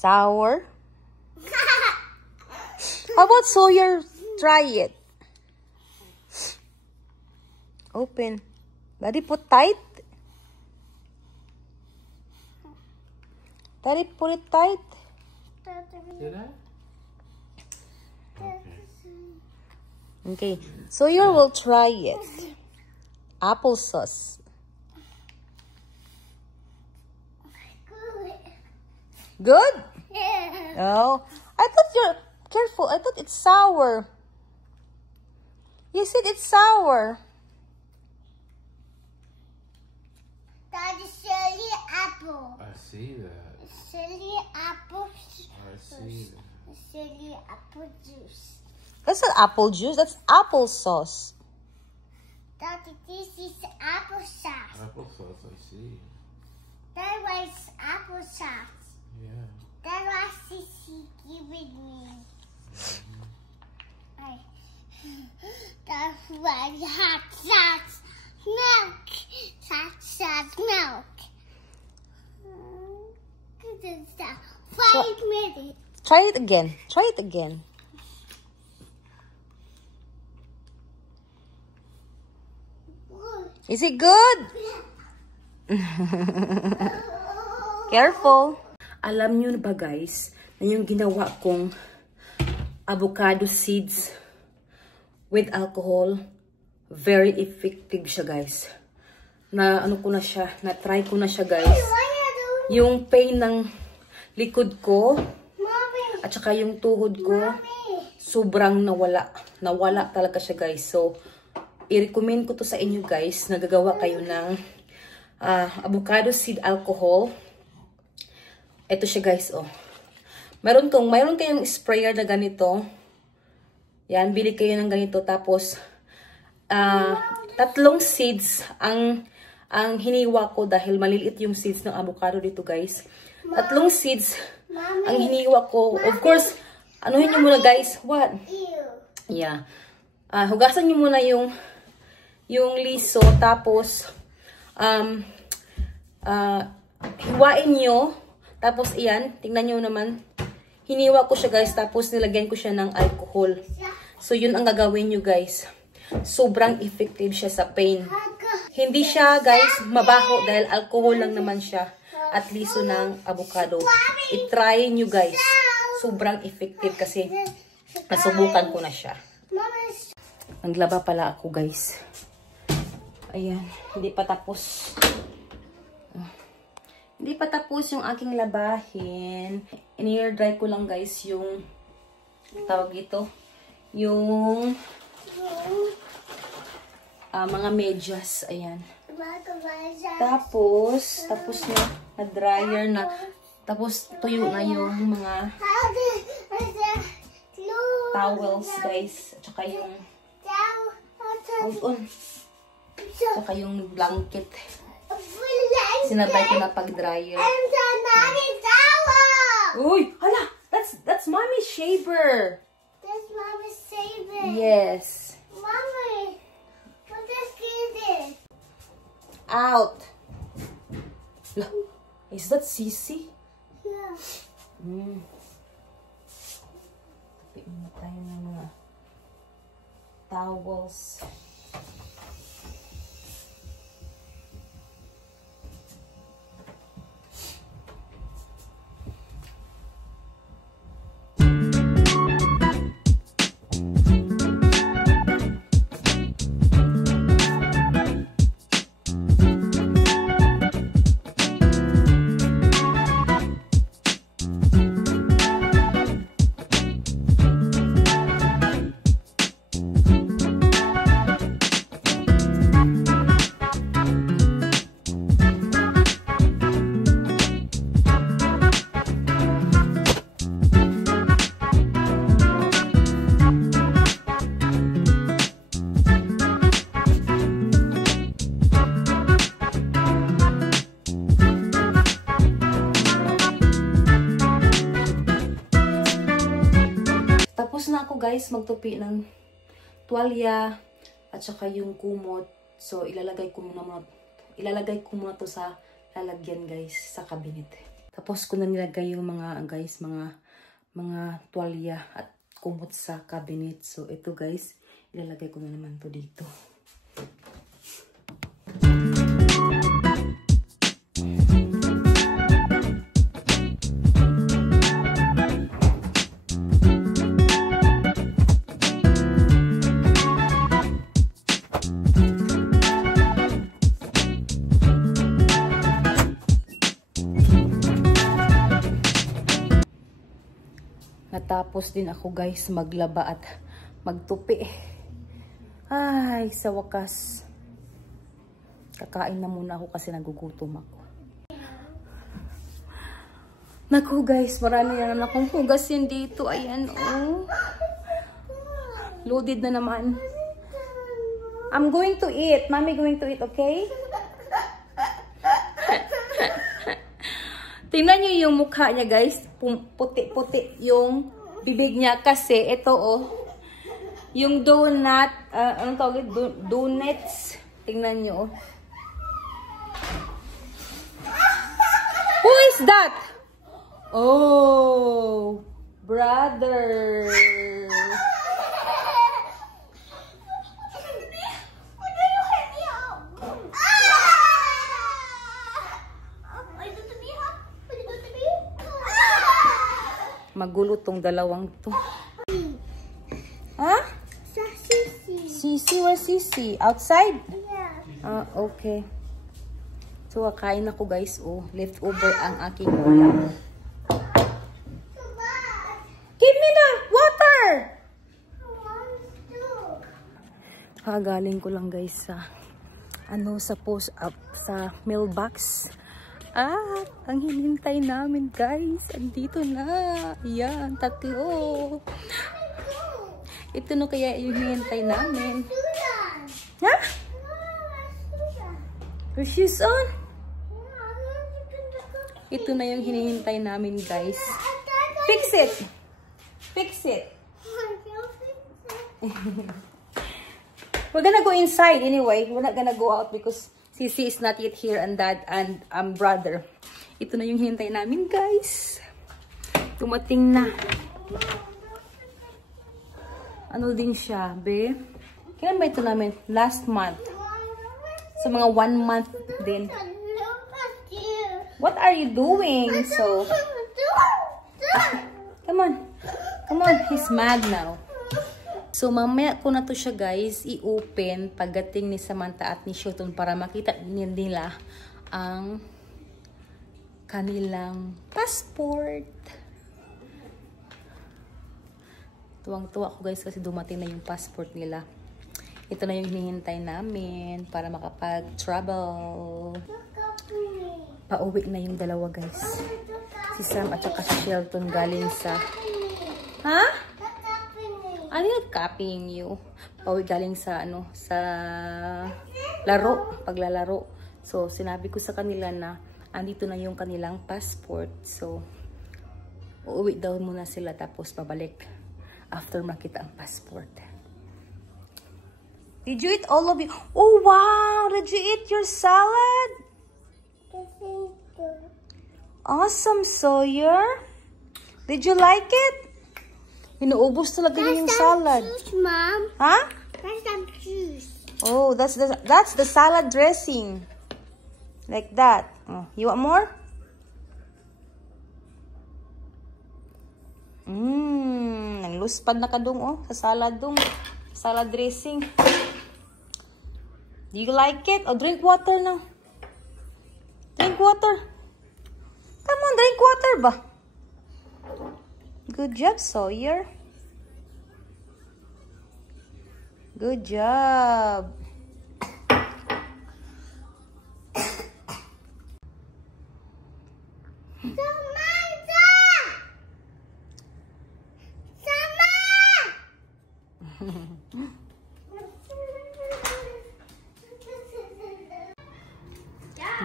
Sour? How about Sawyer? Try it. Open. Daddy, put tight. Daddy, put it tight. Did I? Okay. Sawyer will try it. Applesauce. Good? Oh. I thought you're... Careful. I thought it's sour. You said it's sour. Daddy, Shelly apple. I see that. Shelly apple. I see that. Shelly apple juice. That's not apple juice. That's applesauce. Daddy, this is applesauce. Applesauce, I see. That was applesauce. Yeah. That was Sissy giving me. That was hot sauce milk. Hot sauce milk. Good stuff. 5 minutes. Try it again. Try it again. Is it good? Careful. Alam niyo na ba guys, na yung ginawa kong avocado seeds with alcohol, very effective siya guys. Na ano ko na siya, na try ko na siya guys. Yung pain ng likod ko, at saka yung tuhod ko, sobrang nawala. Nawala talaga siya guys. So, i-recommend ko to sa inyo guys, na gagawa kayo ng avocado seed alcohol. Ito siya guys, oh. Mayroon kayong sprayer na ganito. Yan, bili kayo ng ganito. Tapos, 3 seeds ang hiniwa ko dahil maliliit yung seeds ng avocado dito guys. 3 seeds ang hiniwa ko. Of course, anuhin nyo muna guys. What? Yeah. Hugasan nyo muna yung liso. Tapos, hiwain nyo. Tapos, iyan. Tingnan nyo naman. Hiniwa ko siya guys. Tapos, nilagyan ko siya ng alcohol. So, yun ang gagawin nyo guys. Sobrang effective siya sa pain. Hindi siya guys mabaho dahil alcohol lang naman siya. At liso ng avocado. I-try nyo guys. Sobrang effective kasi nasubukan ko na siya. Naglaba pala ako guys. Ayan. Hindi pa tapos. Hindi pa tapos yung aking labahin. In-air dry ko lang guys yung tawag ito. Yung mga medyas. Ayan. Tapos na dryer na. Tapos tuyo na yung mga towels guys. At saka yung saka yung blanket. Sinabay ko na pag-dryer. Uy! Hala! That's mommy's shaver! That's mommy's shaver. Yes. Mommy, what is this? Out! Is that Sissy? Yeah. Tapiin na tayo ng mga towels. Na ako guys magtupi ng tuwalya at saka yung kumot. So ilalagay ko muna to sa lalagyan guys sa cabinet. Tapos ko na nilagay yung mga, guys, mga tuwalya at kumot sa cabinet. So, ito guys, ilalagay ko na naman to dito. Natapos din ako guys maglaba at magtupi. Ay, sa wakas. Kakain na muna ako kasi nagugutom ako. Naku guys, marami na naman akong hugasin dito. Ayan, oh. Loaded na naman. I'm going to eat. Mommy going to eat, okay? Tingnan niyo yung mukha niya, guys. Puti-puti yung bibig niya. Kasi, ito, oh. Yung donut, anong tawag? Donuts. Tingnan niyo, oh. Who is that? Oh, brother. Magulo tong dalawang to. Huh? Sisi. Sisi, where's Sisi? Outside? Yeah. Okay. So, kain ako guys. Oh, leftover ang aking ulam. Give me the water! Galing ko lang guys sa sa post up sa mailbox. Ang hinintay namin guys, andito na. Ayan, 3. Ito na kaya yung hinintay namin. Ha? Your shoes on? Ito na yung hinihintay namin guys. Fix it! Fix it! We're gonna go inside anyway. We're not gonna go out because Sisi is not yet here and dad and brother. Ito na yung hintay namin, guys. Tumating na. Ano din siya, be? Kailan ba ito namin? Last month. Sa mga 1 month din. What are you doing? So, come on. Come on. He's mad now. So, mamaya ko na to siya guys, i-open pagdating ni Samantha at ni Shelton para makita nila ang kanilang passport. Tuwang-tuwa ko guys kasi dumating na yung passport nila. Ito na yung hinihintay namin para makapag-travel. Pauwi na yung dalawa guys. Si Sam at saka si Shelton galing sa... Ha? Ano yung copying you? Pauwi galing sa sa laro, paglalaro. So, sinabi ko sa kanila na andito na yung kanilang passport. So, uuwi daw muna sila tapos pabalik after makita ang passport. Did you eat all of it? Oh, wow! Did you eat your salad? Awesome, Sawyer. Did you like it? Inuubos talaga yung salad. Juice, Mom. Huh? That's some juice. Oh, that's the salad dressing. Like that. Oh, you want more? Nangluspad na ka dong, oh, sa salad dong. Salad dressing. Do you like it? Oh, drink water now. Drink water. Come on, drink water ba? Good job, Sawyer. Good job. Samantha!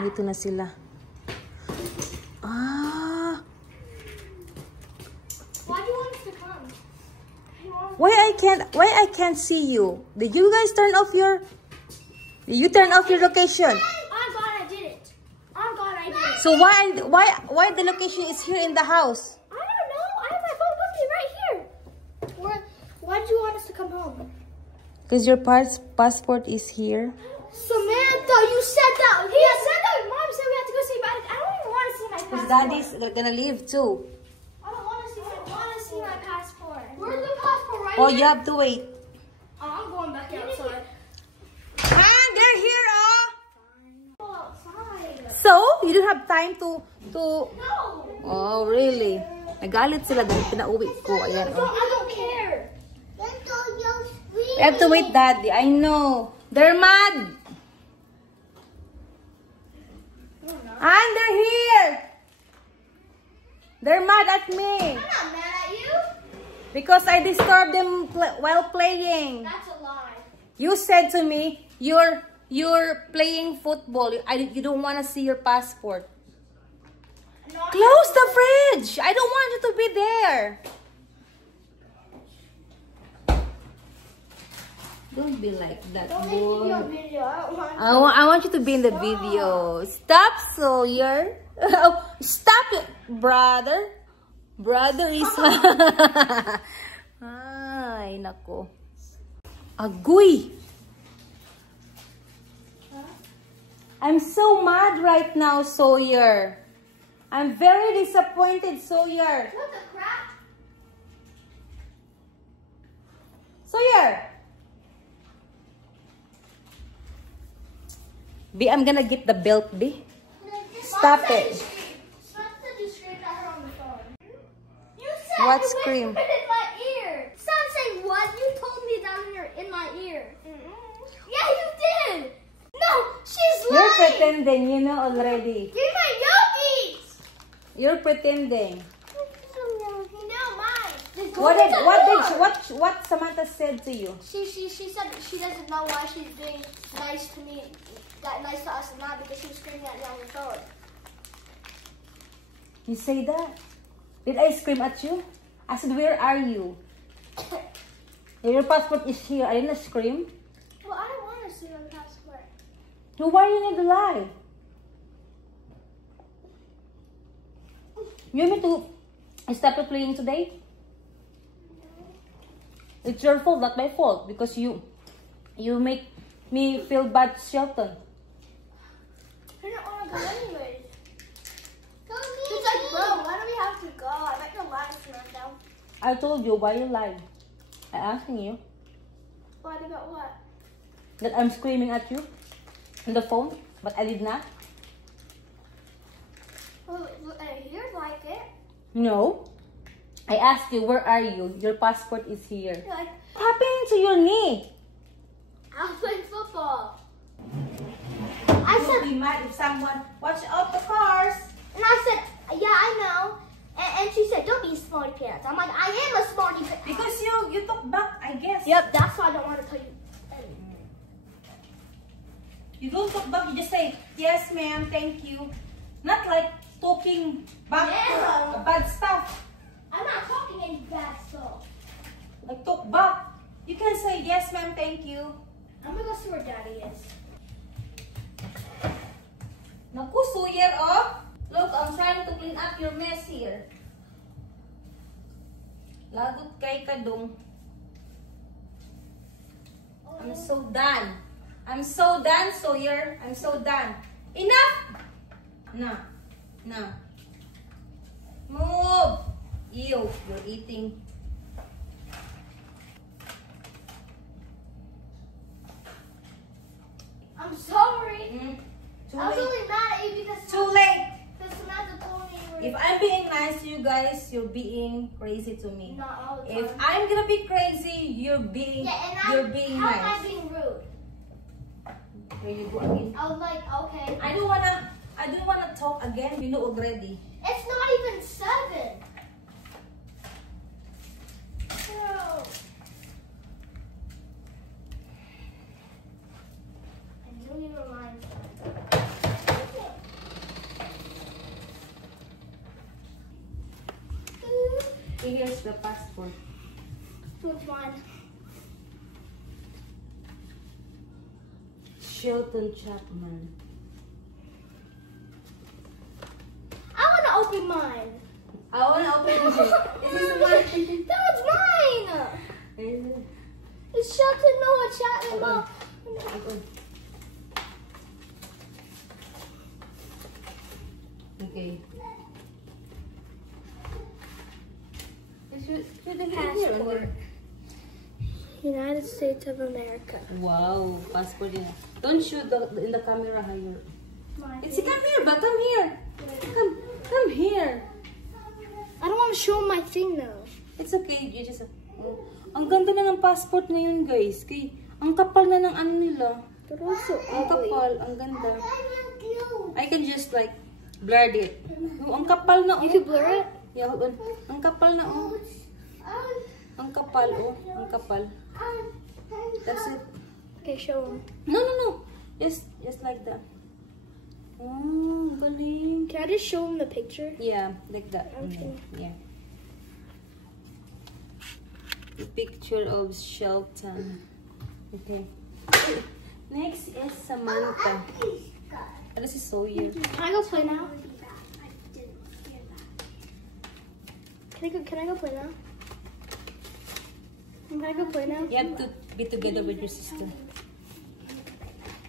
Dito na sila. Why I can't see you? Did you guys turn off your... Did you turn off your location? Oh God, I did it. Oh God, I did it. So why the location is here in the house? I don't know. I have my phone with me right here. Why did you want us to come home? Because your passport is here. Samantha, you said that. He said that. Mom said we have to go see about it. I don't even want to see my Because passport. daddy's gonna leave too. I don't want to see. I want to see my passport. Where's the passport? Right Oh, here. you have to wait. Oh, I'm going back outside. Ah, they're here, oh. Go outside. So you don't have time to. No. Oh, really? Nagalit sila dahil pinauwi ko. Ayan, oh. I don't care. We have to wait, daddy. I know. They're mad. And they're here. They're mad at me. I'm not mad at you. Because I disturbed them while playing. That's a lie. You said to me, you're playing football. You don't want to see your passport. No, Close the fridge. I don't want you to be there. Don't be like that, don't make me be boy. on video. I don't want I want you to be in the video. Stop, Sawyer. Oh, stop it, brother. Brother is... Ay, nako. Agoy. I'm so mad right now, Sawyer. I'm very disappointed, Sawyer. What the crap? Sawyer. B, I'm gonna get the belt, B. Stop it. Mom said you screamed at her on the phone. You said What you scream? whispered in my ear. Stop saying what? You told me that in my ear. Yeah, you did. No, she's You're lying. pretending, you know already. Give me my yogis. You're pretending. No, mine. Just go What to did the door. what Samantha said to you? She said that she doesn't know why she's being nice to me, that nice to us, and not because she was screaming at me on the phone. You say that? Did I scream at you? I said, where are you? Your passport is here. I didn't scream. Well, I don't want to see my passport. No, why you need to lie? You want me to stop playing today? It's your fault, not my fault, because you make me feel bad, Shelton. I don't want to go anyways. She's like, bro, why do we have to go? I might go lie to her now. I told you, why you lied? I asking you What about what? that I'm screaming at you on the phone, but I did not. Well, here's like it. No. I asked you, where are you? Your passport is here. You're like, What happened to your knee? I was playing football. I would be mad if someone watch out the cars. And I said, yeah, I know. And she said, don't be smarty pants. I'm like, I am a smarty pants. Because you took back, I guess. Yep, that's why I don't want to tell you. You don't talk back, you just say, yes ma'am, thank you. Not like talking back Yeah. to bad stuff. I'm not talking any bad stuff. Like talk back. You can say, yes ma'am, thank you. I'm gonna go see where daddy is. Naku, Sawyer, oh. Look, I'm trying to clean up your mess here. Lagot kay kadong. I'm so done. I'm so done, Sawyer. I'm so done. Enough! Na. Na. Move! Ew, you're eating. I'm sorry. Too I was late. only mad at you because Too late. Samantha told me you were If I'm being nice to you guys, you're being crazy to me. not all the time. If I'm gonna be crazy, you're being yeah, and being how am nice. I being rude? Here you go again. I was like, okay. I don't wanna talk again. You know already. It's not even 7. No. And you don't even remind me. Here's the passport. Which one? Shelton Chapman. open mine. I wanna open it. This is mine. That was mine. It's Shelton Noah Chapman. Mom. Okay. Should Passport. United States of America. Wow, passport yun. Don't shoot in the camera higher. Mine. It's come here, but come here. Come here. I don't want to show my thing though. It's okay, you just... Oh. Ang ganda na ng passport ngayon, guys. Ang kapal na ng ano nila. But also Ang kapal, ang ganda. I can just like blur it. Oh, ang kapal na, oh. You can blur it? Yeah, hold on. Ang kapal na, oh. Ang kapal, oh. Ang kapal. That's it. Okay, show them. No. Just like that. Oh, galing. Can I just show them the picture? Yeah, like that. Yeah. The picture of Shelton. Okay. Next is Samantha. This is Sawyer. Can I go play now? Can I go play now? Can I go play now? You have to be together with your sister.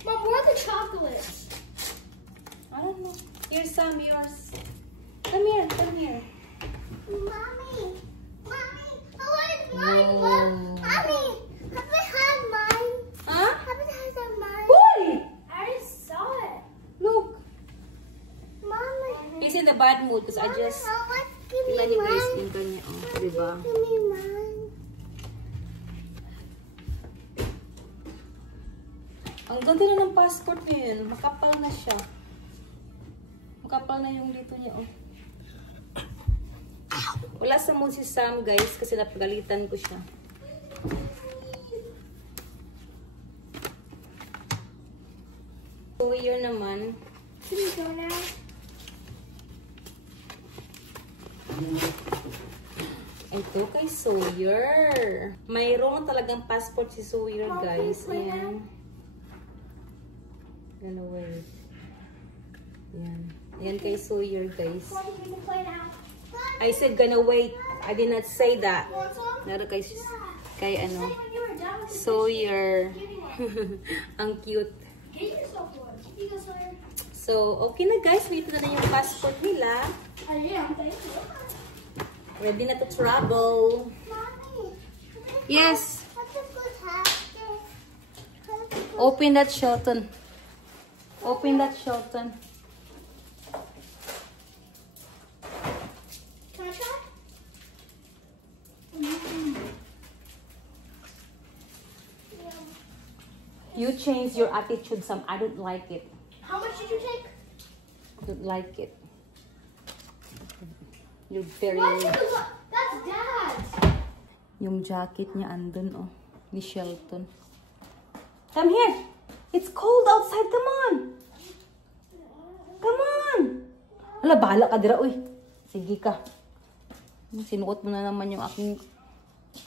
Mom, where are the chocolates? I don't know. Here's some, yours. Come here. Mommy, I want mine. Mommy, have I had mine? Huh? Haven't I had mine? Boy! I already saw it. Look. Mommy. He's in the bad mood because I just... Give me Nalibis mine. yung kanya. Oh, diba? Give me mine. Ang ganda na ng passport niya yun. Makapal na siya. Makapal na yung dito niya, oh. Wala sa mood si Sam, guys, kasi napagalitan ko siya. So, yun naman. Can we go now? Ito kay Sawyer. Mayroon talagang passport si Sawyer, guys. Ayan. Gonna wait. Ayan. Ayan kay Sawyer, guys. Mommy, we can play now. I said gonna wait. I did not say that. Want some? Naro kay ano. When you were done with the Sawyer. Ang cute. Get yourself one. You go, Sawyer. So, okay na, guys. Wait na yung passport nila. I am. Thank you. Ready na to travel. Mommy. Yes. What's a good after? Open that, Shelton. Open that, Shelton. Can I try? You changed your attitude some. I don't like it. How much did you take? I don't like it. You're very... What? That's Dad's. Yung jacket niya andun, oh. Ni Shelton. Come here. It's cold outside. Come on. Come on. Hala, bahala ka dira, uy. Sige ka. Sinuot mo na naman yung aking...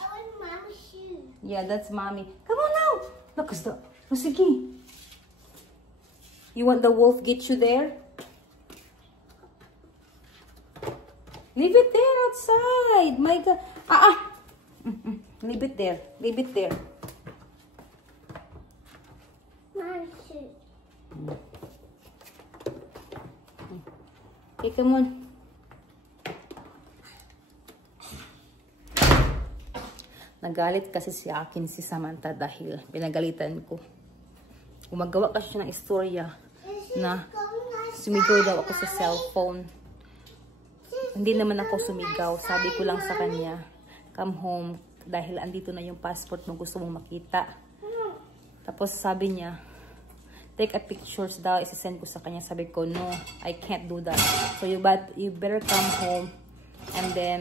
I want Mommy's shoes. Yeah, that's mommy. Come on now. Look, the... Oh, sige. You want the wolf get you there? Leave it there outside. My God. Leave it there. Leave it there. Mommy's shoes. Okay, come on. Nagalit kasi si akin si Samantha dahil pinagalitan ko. Gumagawa kasi siya ng istorya na sumigaw daw ako sa cellphone. Hindi naman ako sumigaw. Sabi ko lang sa kanya, come home dahil andito na yung passport mo gusto mong makita. Tapos sabi niya, take a pictures daw, isisend ko sa kanya. Sabi ko, no, I can't do that. So you better come home and then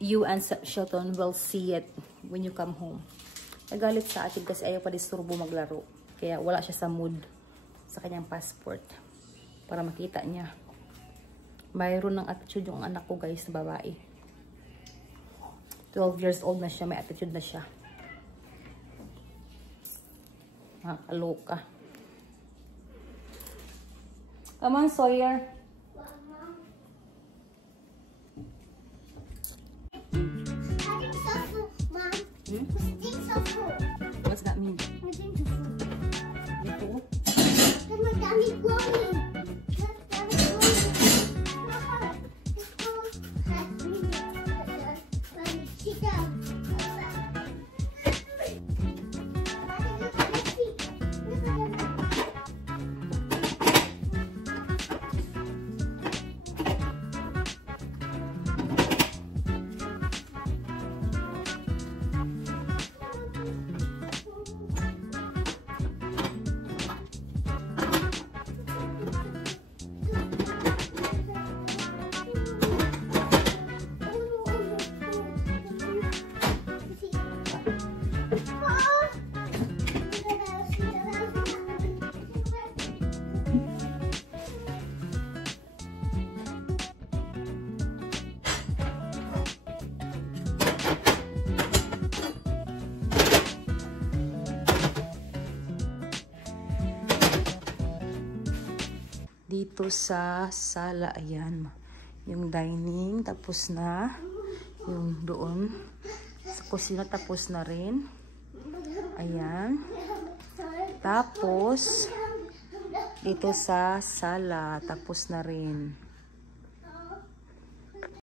you and Shelton will see it when you come home. Nagalit sa akin kasi ayaw pa disturbo maglaro. Kaya wala siya sa mood sa kanyang passport para makita niya. Mayroon ng attitude yung anak ko, guys, na babae. 12 years old na siya, may attitude na siya. Makakaloka. Come on, Sawyer. Hmm? Sticks are full. What's that mean? My things are full. Ito? Because my tummy's growing. My tummy's growing. It's called sit down. Dito sa sala, ayan. Yung dining, tapos na. Yung doon. Sa kusina, tapos na rin. Ayan. Tapos, dito sa sala, tapos na rin.